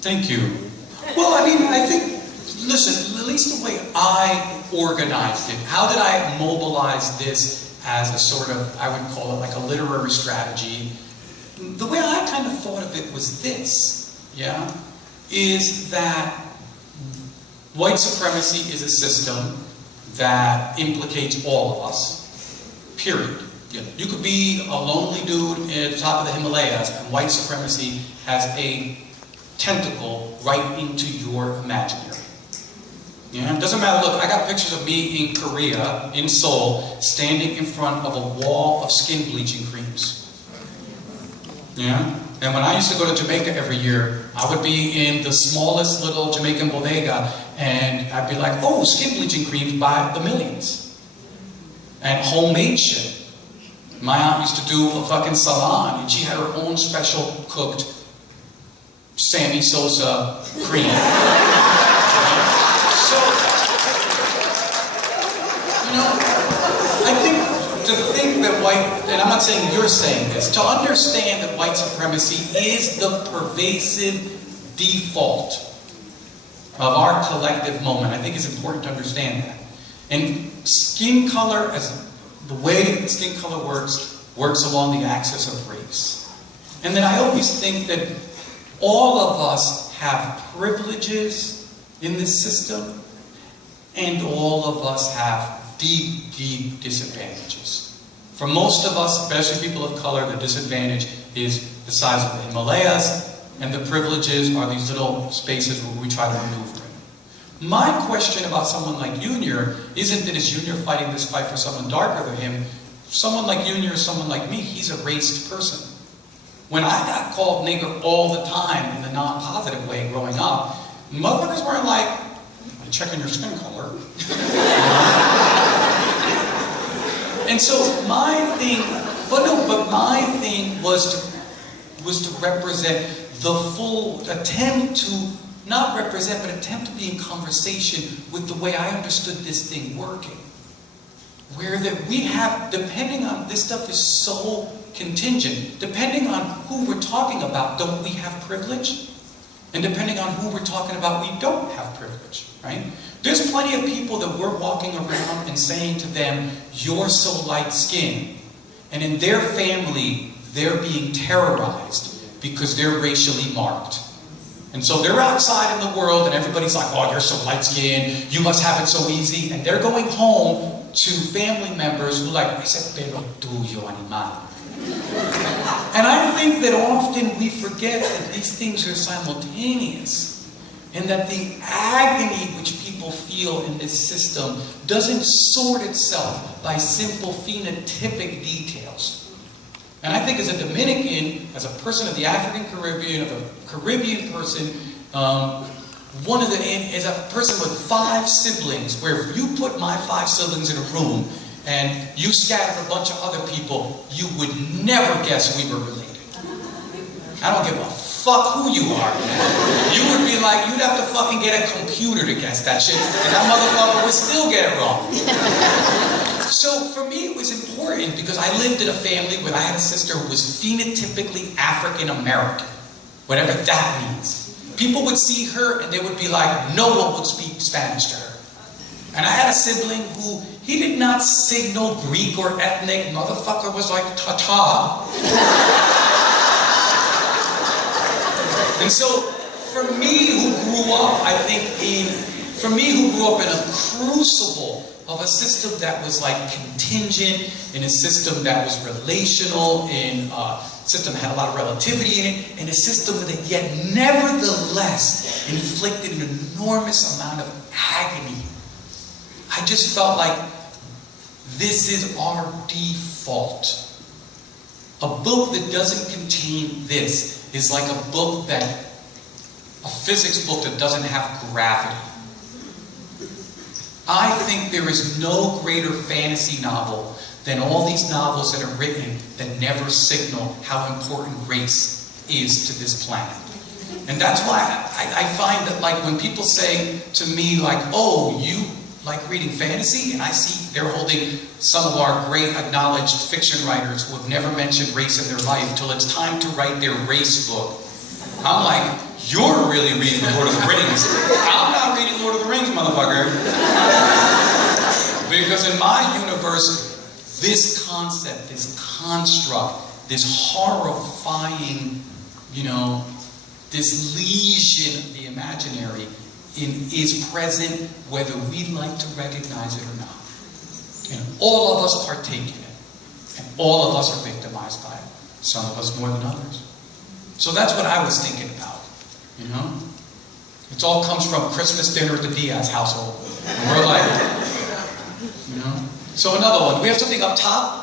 Thank you. Well, I mean, I think, listen, at least the way I organized it, how did I mobilize this as a sort of, I would call it like a literary strategy? The way I kind of thought of it was this, yeah, is that white supremacy is a system that implicates all of us, period. You could be a lonely dude at the top of the Himalayas, and white supremacy has a tentacle right into your imaginary. Yeah, it doesn't matter. Look, I got pictures of me in Korea, in Seoul, standing in front of a wall of skin bleaching creams. Yeah, and when I used to go to Jamaica every year, I would be in the smallest little Jamaican bodega, and I'd be like, oh, skin bleaching creams by the millions. And homemade shit. My aunt used to do a fucking salon, and she had her own special cooked Sammy Sosa cream. So, you know, I think to think that and I'm not saying you're saying this, to understand that white supremacy is the pervasive default of our collective moment, I think is important to understand that. And skin color, as the way skin color works along the axis of race. And then I always think that all of us have privileges in this system, and all of us have deep, deep disadvantages. For most of us, especially people of color, the disadvantage is the size of the Himalayas, and the privileges are these little spaces where we try to maneuver in. My question about someone like Junior isn't that is Junior fighting this fight for someone darker than him. Someone like Junior is someone like me. He's a racist person. When I got called nigger all the time in the non-positive way growing up, motherfuckers weren't like, I'm checking your skin color. And so my thing, but my thing was to represent the full attempt to not represent, but attempt to be in conversation with the way I understood this thing working. Where that we have, depending on, this stuff is so contingent, depending on who we're talking about, don't we have privilege? And depending on who we're talking about, we don't have privilege, right? There's plenty of people that we're walking around and saying to them, you're so light-skinned. And in their family, they're being terrorized because they're racially marked. And so they're outside in the world and everybody's like, oh, you're so light-skinned, you must have it so easy. And they're going home to family members who like, ese pelo tuyo, animal. And I think that often we forget that these things are simultaneous. And that the agony which people feel in this system doesn't sort itself by simple phenotypic details. And I think as a Dominican, as a person of the African Caribbean, of a Caribbean person, as a person with 5 siblings, where if you put my 5 siblings in a room and you scattered a bunch of other people, you would never guess we were related. I don't give a fuck who you are, man. You would be like, you'd have to fucking get a computer to guess that shit, and that motherfucker would still get it wrong. So for me it was important because I lived in a family where I had a sister who was phenotypically African American, whatever that means. People would see her and they would be like, no one would speak Spanish to her. And I had a sibling who, he did not signal Greek or ethnic, motherfucker was like, ta-ta. And so, for me who grew up, in a crucible of a system that was like contingent, in a system that was relational, in a system that had a lot of relativity in it, in a system that yet nevertheless inflicted an enormous amount of agony. I just felt like this is our default. A book that doesn't contain this is like a physics book that doesn't have gravity. I think there is no greater fantasy novel than all these novels that are written that never signal how important race is to this planet. And that's why I find that like when people say to me like, oh, you like reading fantasy? And I see they're holding some of our great acknowledged fiction writers who have never mentioned race in their life till it's time to write their race book. I'm like, You're really reading Lord of the Rings. I'm not reading Lord of the Rings, motherfucker. Because in my universe, this concept, this construct, this horrifying, this lesion of the imaginary is present whether we like to recognize it or not. All of us partake in it. And all of us are victimized by it. Some of us more than others. So that's what I was thinking about. It all comes from Christmas dinner at the Diaz household. And we're like, So another one. We have something up top.